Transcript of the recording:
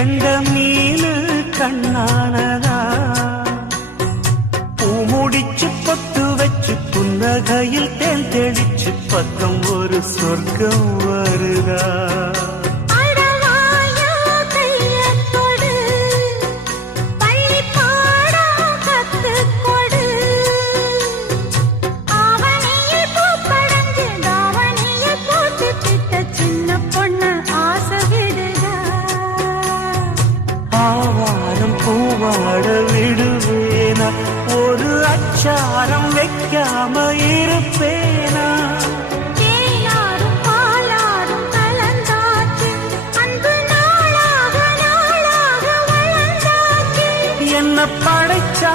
கெண்ட மீனு கண்ணானதா பூமுடிச்சு பொத்து வச்சு புன்னகையில் தேன் தெளிச்சு பக்கம் ஒரு சொர்க்கம் வருதா பூவாட விடுவேனா ஒரு அச்சாரம் வைக்காம இருப்பேனா தேனாரும் பாலாரும் கலந்தாச்சு அன்பு நாளாக நாளாக வளர்ந்தாச்சு என்ன படைச்சா